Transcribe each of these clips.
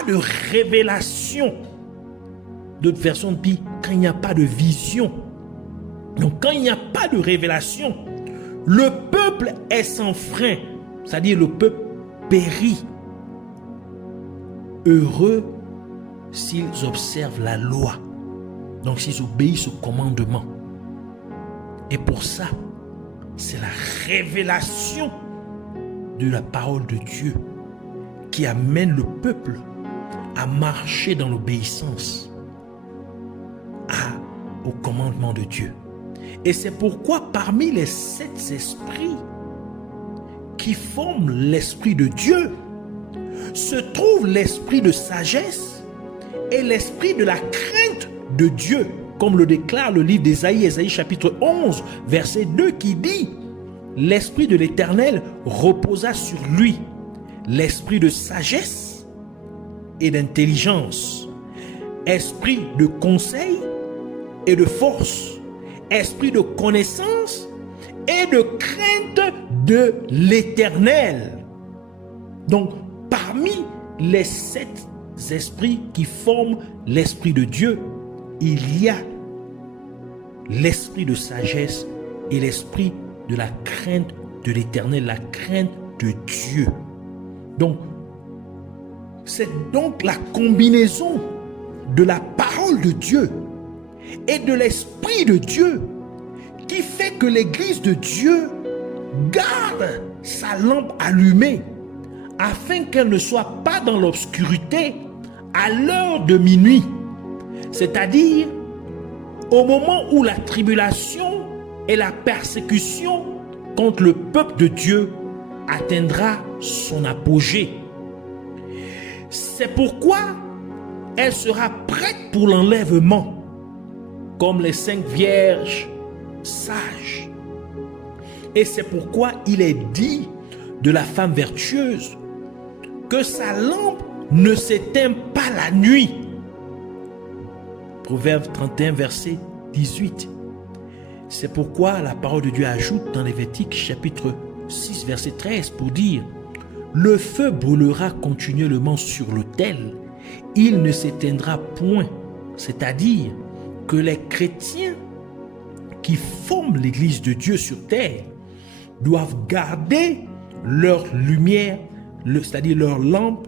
pas de révélation, d'autres versions disent quand il n'y a pas de vision. Donc quand il n'y a pas de révélation, le peuple est sans frein, c'est-à-dire le peuple périt. Heureux s'ils observent la loi, donc s'ils obéissent au commandement. Et pour ça, c'est la révélation de la parole de Dieu qui amène le peuple à marcher dans l'obéissance au commandement de Dieu. Et c'est pourquoi parmi les 7 esprits qui forment l'esprit de Dieu se trouve l'esprit de sagesse et l'esprit de la crainte de Dieu, comme le déclare le livre d'Ésaïe, Ésaïe chapitre 11, verset 2 qui dit: l'esprit de l'Éternel reposa sur lui, l'esprit de sagesse et d'intelligence, esprit de conseil et de force, esprit de connaissance et de crainte de l'Éternel. Donc, parmi les 7 esprits qui forment l'esprit de Dieu, il y a l'esprit de sagesse et l'esprit de la crainte de l'Éternel, la crainte de Dieu. Donc, c'est donc la combinaison de la parole de Dieu et de l'esprit de Dieu qui fait que l'Église de Dieu garde sa lampe allumée afin qu'elle ne soit pas dans l'obscurité à l'heure de minuit, c'est-à-dire au moment où la tribulation et la persécution contre le peuple de Dieu atteindra son apogée. C'est pourquoi elle sera prête pour l'enlèvement, comme les 5 vierges sages. Et c'est pourquoi il est dit de la femme vertueuse que sa lampe ne s'éteint pas la nuit. Proverbe 31, verset 18. C'est pourquoi la parole de Dieu ajoute dans Lévitique chapitre 6, verset 13 pour dire: le feu brûlera continuellement sur l'autel, il ne s'éteindra point. C'est-à-dire que les chrétiens qui forment l'Église de Dieu sur terre doivent garder leur lumière, c'est-à-dire leur lampe,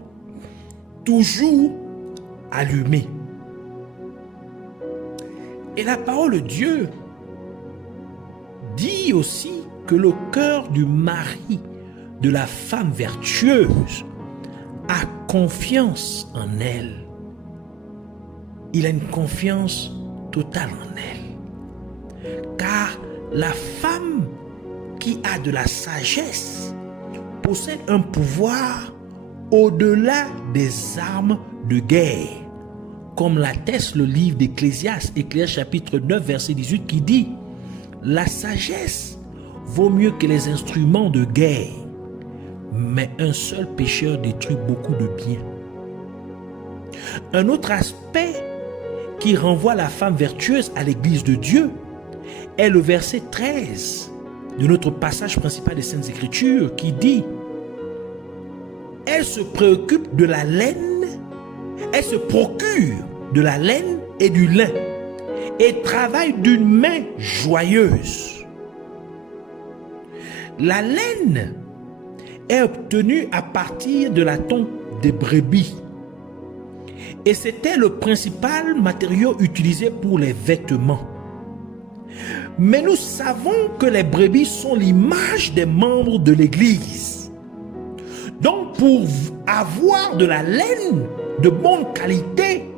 toujours allumée. Et la parole de Dieu dit aussi que le cœur du mari de la femme vertueuse a confiance en elle. Il a une confiance totale en elle. Car la femme qui a de la sagesse possède un pouvoir au-delà des armes de guerre, comme l'atteste le livre d'Ecclésiaste, Ecclésiaste chapitre 9, verset 18, qui dit: la sagesse vaut mieux que les instruments de guerre, mais un seul pécheur détruit beaucoup de biens. Un autre aspect qui renvoie la femme vertueuse à l'Église de Dieu est le verset 13 de notre passage principal des Saintes Écritures qui dit: elle se préoccupe de la laine, elle se procure de la laine et du lin et travaille d'une main joyeuse. La laine est obtenue à partir de la tonte des brebis et c'était le principal matériau utilisé pour les vêtements. Mais nous savons que les brebis sont l'image des membres de l'Église. Donc pour avoir de la laine de bonne qualité,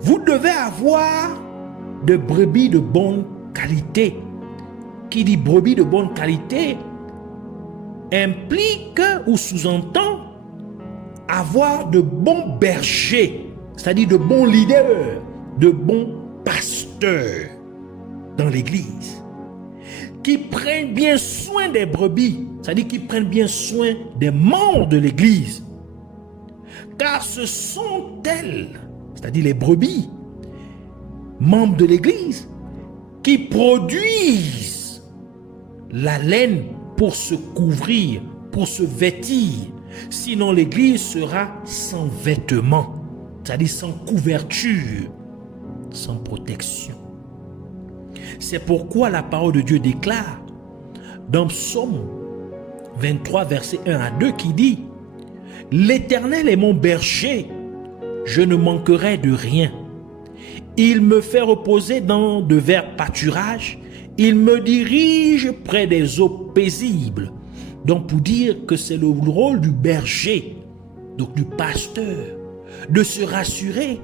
vous devez avoir des brebis de bonne qualité. Qui dit brebis de bonne qualité implique ou sous-entend avoir de bons bergers, c'est-à-dire de bons leaders, de bons pasteurs dans l'Église, qui prennent bien soin des brebis, c'est-à-dire qui prennent bien soin des membres de l'Église, car ce sont elles, c'est-à-dire les brebis, membres de l'Église, qui produisent la laine pour se couvrir, pour se vêtir, Sinon l'église sera sans vêtements, c'est-à-dire sans couverture, sans protection. C'est pourquoi la parole de Dieu déclare dans Psaume 23, verset 1 à 2 qui dit « L'Éternel est mon berger, je ne manquerai de rien. Il me fait reposer dans de verts pâturages, il me dirige près des eaux paisibles. » Donc pour dire que c'est le rôle du berger, donc du pasteur, de se rassurer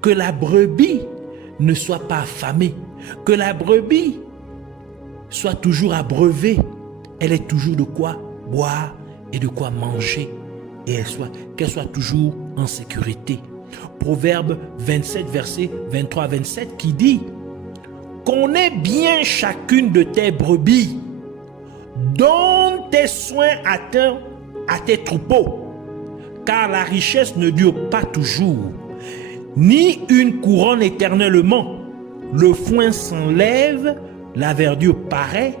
que la brebis ne soit pas affamée, que la brebis soit toujours abreuvée, elle ait toujours de quoi boire et de quoi manger, et qu'elle soit toujours en sécurité. Proverbe 27, verset 23 à 27 qui dit « Connais bien chacune de tes brebis, donne tes soins à tes troupeaux, car la richesse ne dure pas toujours, ni une couronne éternellement. Le foin s'enlève, la verdure paraît,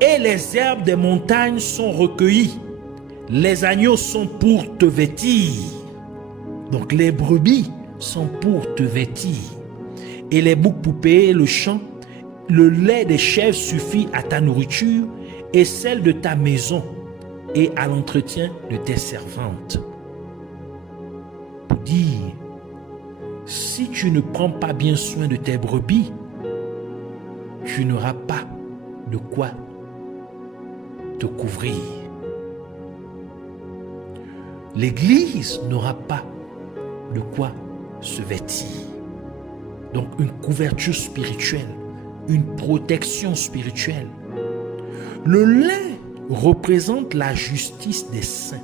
et les herbes des montagnes sont recueillies. Les agneaux sont pour te vêtir. » Donc les brebis sont pour te vêtir. Et les boucs pour payer le champ. Le lait des chèvres suffit à ta nourriture et celle de ta maison et à l'entretien de tes servantes. Pour dire, si tu ne prends pas bien soin de tes brebis, tu n'auras pas de quoi te couvrir. L'Église n'aura pas de quoi se vêtir. Donc une couverture spirituelle, une protection spirituelle. Le lin représente la justice des saints,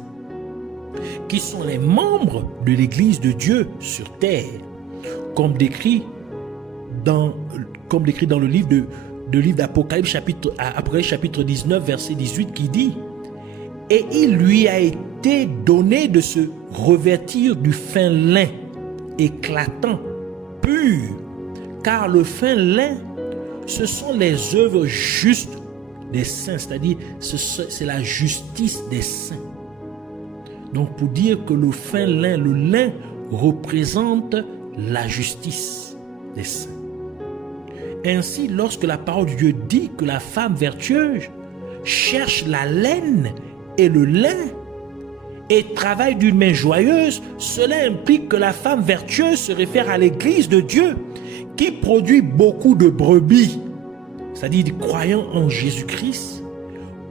qui sont les membres de l'Église de Dieu sur terre, comme décrit dans le livre d'Apocalypse, chapitre 19, verset 18, qui dit « Et il lui a été donné de se revêtir du fin lin, éclatant, pur, car le fin lin, ce sont les œuvres justes des saints, c'est-à-dire c'est la justice des saints. » Donc pour dire que le fin lin, le lin représente la justice des saints. Ainsi, lorsque la parole de Dieu dit que la femme vertueuse cherche la laine et le lin et travaille d'une main joyeuse, cela implique que la femme vertueuse se réfère à l'Église de Dieu qui produit beaucoup de brebis, c'est-à-dire des croyants en Jésus-Christ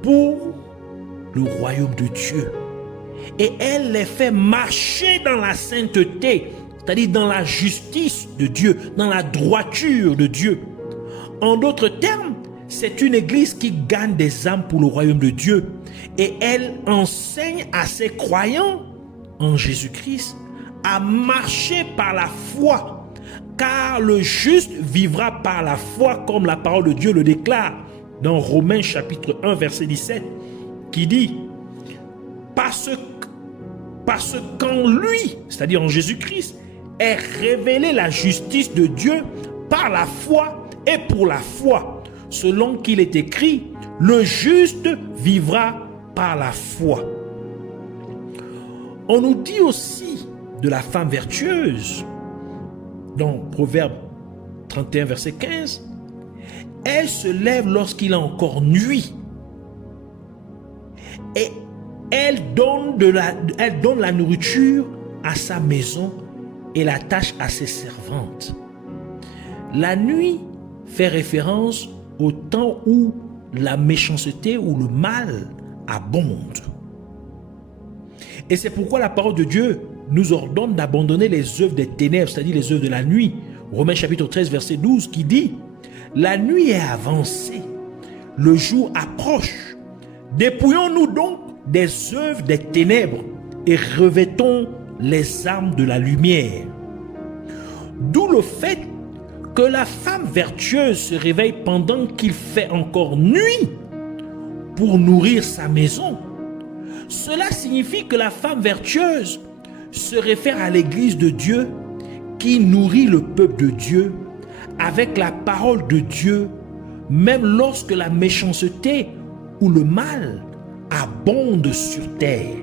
pour le royaume de Dieu. Et elle les fait marcher dans la sainteté, c'est-à-dire dans la justice de Dieu, dans la droiture de Dieu. En d'autres termes, c'est une église qui gagne des âmes pour le royaume de Dieu. Et elle enseigne à ses croyants en Jésus-Christ à marcher par la foi. Car le juste vivra par la foi, comme la parole de Dieu le déclare dans Romains chapitre 1, verset 17, qui dit « Parce qu'en lui, c'est-à-dire en Jésus-Christ, est révélée la justice de Dieu par la foi et pour la foi, selon qu'il est écrit, le juste vivra par la foi. » On nous dit aussi de la femme vertueuse, dans Proverbe 31, verset 15, « Elle se lève lorsqu'il est encore nuit, et elle donne la nourriture à sa maison et la tâche à ses servantes. » La nuit fait référence au temps où la méchanceté ou le mal abonde. Et c'est pourquoi la parole de Dieu nous ordonne d'abandonner les œuvres des ténèbres, c'est-à-dire les œuvres de la nuit. Romains chapitre 13, verset 12, qui dit « La nuit est avancée, le jour approche. Dépouillons-nous donc des œuvres des ténèbres et revêtons les armes de la lumière. » D'où le fait que la femme vertueuse se réveille pendant qu'il fait encore nuit pour nourrir sa maison. Cela signifie que la femme vertueuse se réfère à l'Église de Dieu qui nourrit le peuple de Dieu avec la parole de Dieu, même lorsque la méchanceté ou le mal abonde sur terre.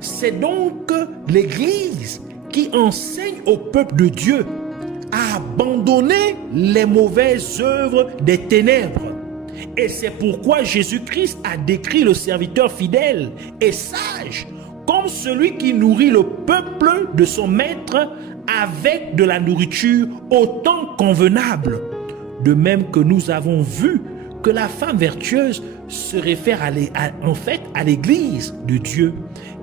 C'est donc l'Église qui enseigne au peuple de Dieu à abandonner les mauvaises œuvres des ténèbres. Et c'est pourquoi Jésus-Christ a décrit le serviteur fidèle et sage comme celui qui nourrit le peuple de son maître avec de la nourriture au temps convenable. De même que nous avons vu que la femme vertueuse se réfère en fait à l'Église de Dieu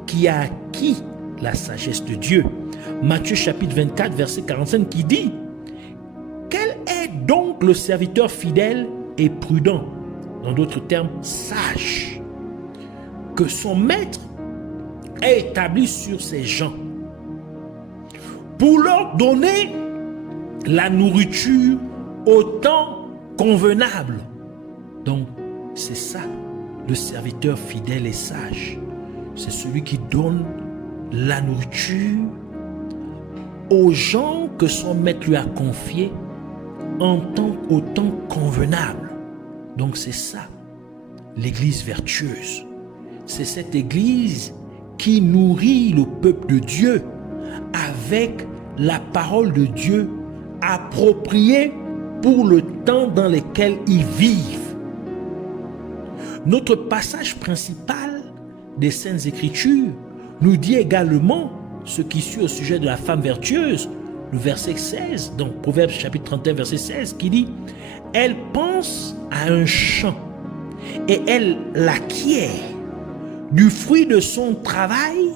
qui a acquis la sagesse de Dieu. Matthieu chapitre 24 verset 45 qui dit: quel est donc le serviteur fidèle et prudent, en d'autres termes sage, que son maître est établi sur ses gens pour leur donner la nourriture au temps convenable. Donc c'est ça le serviteur fidèle et sage. C'est celui qui donne la nourriture aux gens que son maître lui a confiés au temps convenable. Donc c'est ça l'église vertueuse. C'est cette église qui nourrit le peuple de Dieu avec la parole de Dieu appropriée pour le temps dans lequel ils vivent. Notre passage principal des Saintes Écritures nous dit également ce qui suit au sujet de la femme vertueuse, le verset 16, donc Proverbes chapitre 31 verset 16 qui dit: elle pense à un champ et elle l'acquiert. Du fruit de son travail,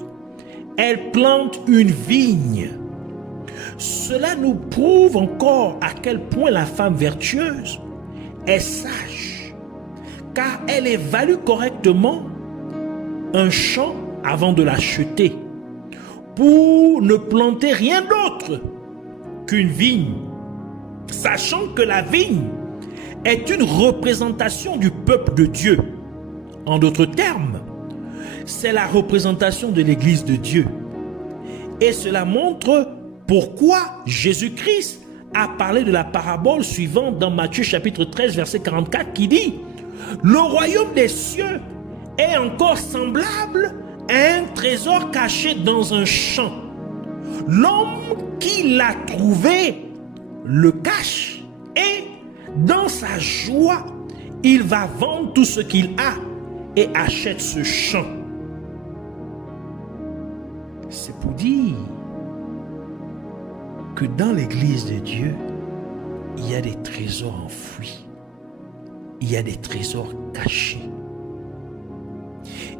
elle plante une vigne. Cela nous prouve encore à quel point la femme vertueuse est sage, car elle évalue correctement un champ avant de l'acheter, pour ne planter rien d'autre qu'une vigne, sachant que la vigne est une représentation du peuple de Dieu. En d'autres termes, c'est la représentation de l'Église de Dieu. Et cela montre pourquoi Jésus-Christ a parlé de la parabole suivante dans Matthieu chapitre 13 verset 44 qui dit: le royaume des cieux est encore semblable à un trésor caché dans un champ. L'homme qui l'a trouvé le cache et dans sa joie, il va vendre tout ce qu'il a et achète ce champ. C'est pour dire que dans l'église de Dieu, il y a des trésors enfouis. Il y a des trésors cachés.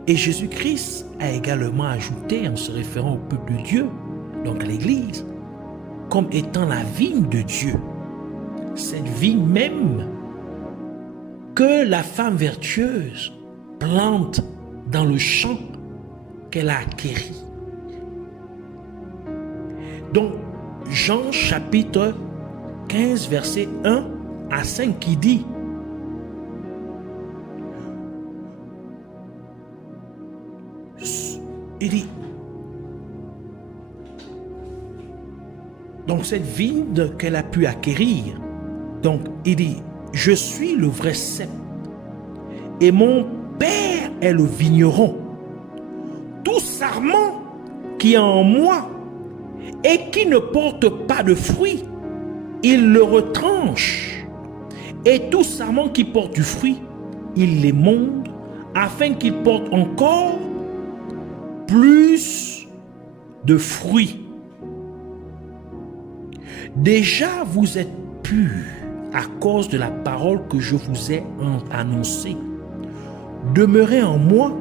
Et Jésus-Christ a également ajouté, en se référant au peuple de Dieu, donc à l'église, comme étant la vigne de Dieu. Cette vigne même que la femme vertueuse plante dans le champ qu'elle a acquéri. Donc, Jean chapitre 15, verset 1 à 5 qui dit: il dit, donc cette vigne qu'elle a pu acquérir, donc il dit: je suis le vrai cep et mon Père est le vigneron. Tout sarment qui est en moi et qui ne porte pas de fruit, il le retranche. Et tout sarment qui porte du fruit, il l'émonde afin qu'il porte encore plus de fruits. Déjà vous êtes purs à cause de la parole que je vous ai annoncée. Demeurez en moi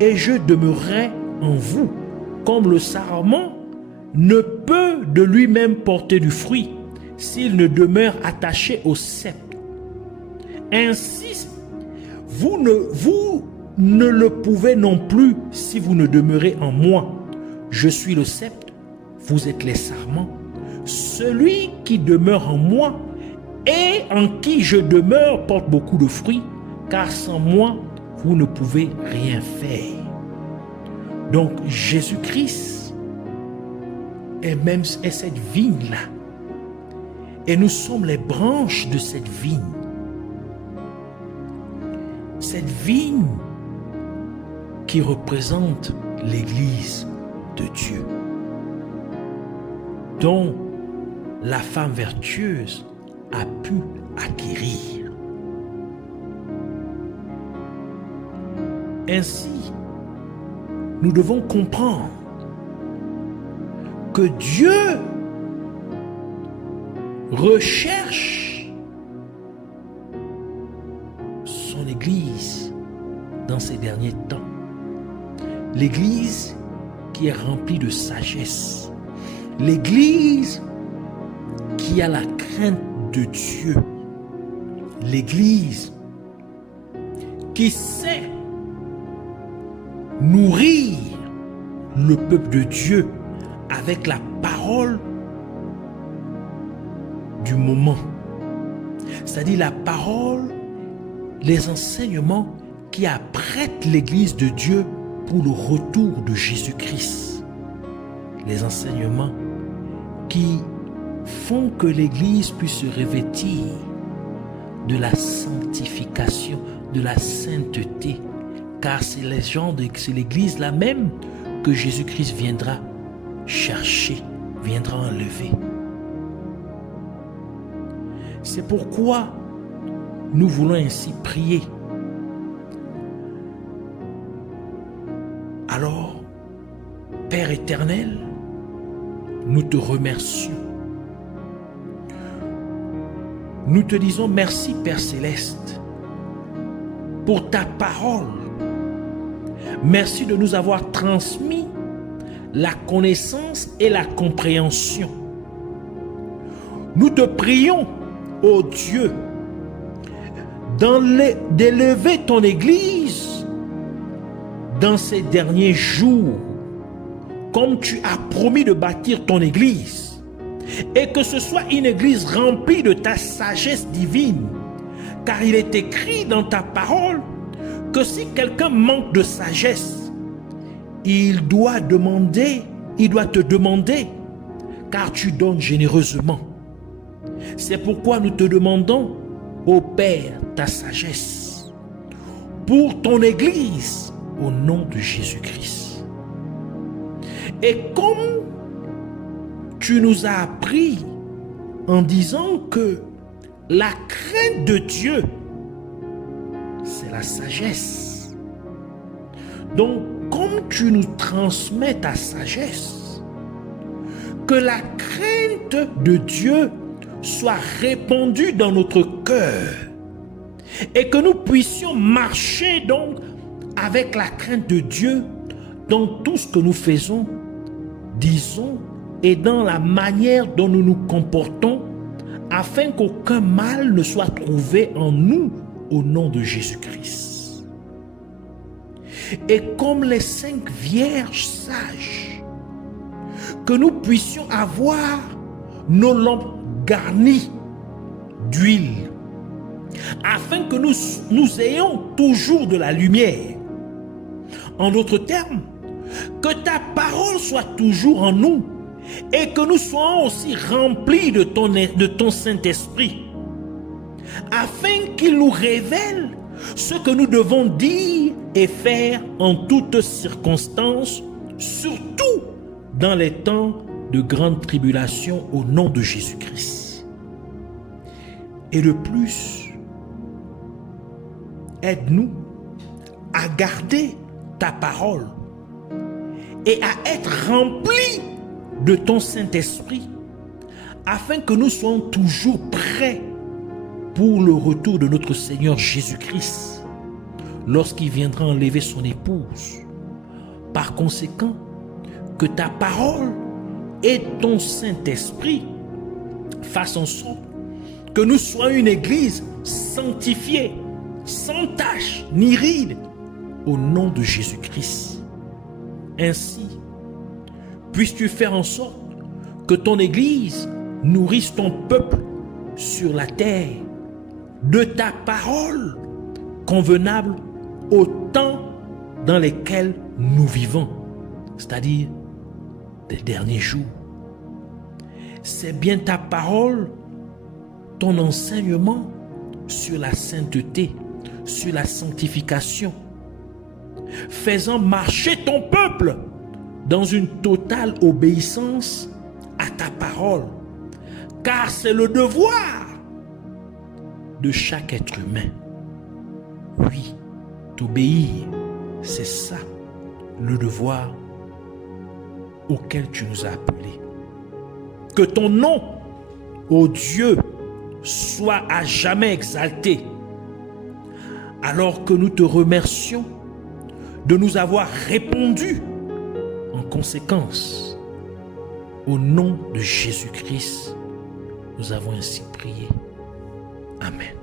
et je demeurerai en vous. Comme le sarment ne peut de lui-même porter du fruit s'il ne demeure attaché au cep. Ainsi, vous ne le pouvez non plus si vous ne demeurez en moi. Je suis le cep, vous êtes les sarments. Celui qui demeure en moi et en qui je demeure porte beaucoup de fruits, car sans moi, vous ne pouvez rien faire. Donc Jésus-Christ est cette vigne-là. Et nous sommes les branches de cette vigne. Cette vigne qui représente l'Église de Dieu, dont la femme vertueuse a pu acquérir. Ainsi, nous devons comprendre que Dieu recherche son Église dans ces derniers temps. L'Église qui est remplie de sagesse. L'Église qui a la crainte de Dieu. L'Église qui sait nourrir le peuple de Dieu avec la parole du moment. C'est-à-dire la parole, les enseignements qui apprêtent l'Église de Dieu pour le retour de Jésus-Christ. Les enseignements qui font que l'Église puisse se revêtir de la sanctification, de la sainteté, car c'est l'Église là même que Jésus-Christ viendra chercher, viendra enlever. C'est pourquoi nous voulons ainsi prier. Alors, Père éternel, nous te remercions. Nous te disons merci, Père céleste, pour ta parole. Merci de nous avoir transmis la connaissance et la compréhension. Nous te prions, ô Dieu, d'élever ton Église dans ces derniers jours, comme tu as promis de bâtir ton Église, et que ce soit une Église remplie de ta sagesse divine, car il est écrit dans ta parole que si quelqu'un manque de sagesse, il doit te demander, car tu donnes généreusement. C'est pourquoi nous te demandons, ô Père, ta sagesse pour ton Église au nom de Jésus-Christ. Et comme tu nous as appris en disant que la crainte de Dieu, c'est la sagesse. Donc, comme tu nous transmets ta sagesse, que la crainte de Dieu soit répandue dans notre cœur et que nous puissions marcher donc avec la crainte de Dieu dans tout ce que nous faisons, disons, et dans la manière dont nous nous comportons, afin qu'aucun mal ne soit trouvé en nous au nom de Jésus-Christ. Et comme les 5 vierges sages, que nous puissions avoir nos lampes garnies d'huile, afin que nous ayons toujours de la lumière. En d'autres termes, que ta parole soit toujours en nous et que nous soyons aussi remplis de ton Saint-Esprit, afin qu'il nous révèle ce que nous devons dire et faire en toutes circonstances, surtout dans les temps de grande tribulation au nom de Jésus-Christ. Et de plus, aide-nous à garder ta parole et à être remplis de ton Saint-Esprit, afin que nous soyons toujours prêts pour le retour de notre Seigneur Jésus-Christ, lorsqu'il viendra enlever son épouse. Par conséquent, que ta parole et ton Saint-Esprit fassent en sorte que nous soyons une église sanctifiée, sans tache ni ride, au nom de Jésus-Christ. Ainsi, puisses-tu faire en sorte que ton église nourrisse ton peuple sur la terre de ta parole convenable au temps dans lesquels nous vivons, c'est-à-dire des derniers jours. C'est bien ta parole, ton enseignement sur la sainteté, sur la sanctification, faisant marcher ton peuple dans une totale obéissance à ta parole. Car c'est le devoir de chaque être humain. Oui, t'obéir, c'est ça le devoir auquel tu nous as appelés. Que ton nom, ô Dieu, soit à jamais exalté, alors que nous te remercions de nous avoir répondu en conséquence. Au nom de Jésus-Christ, nous avons ainsi prié. Amen.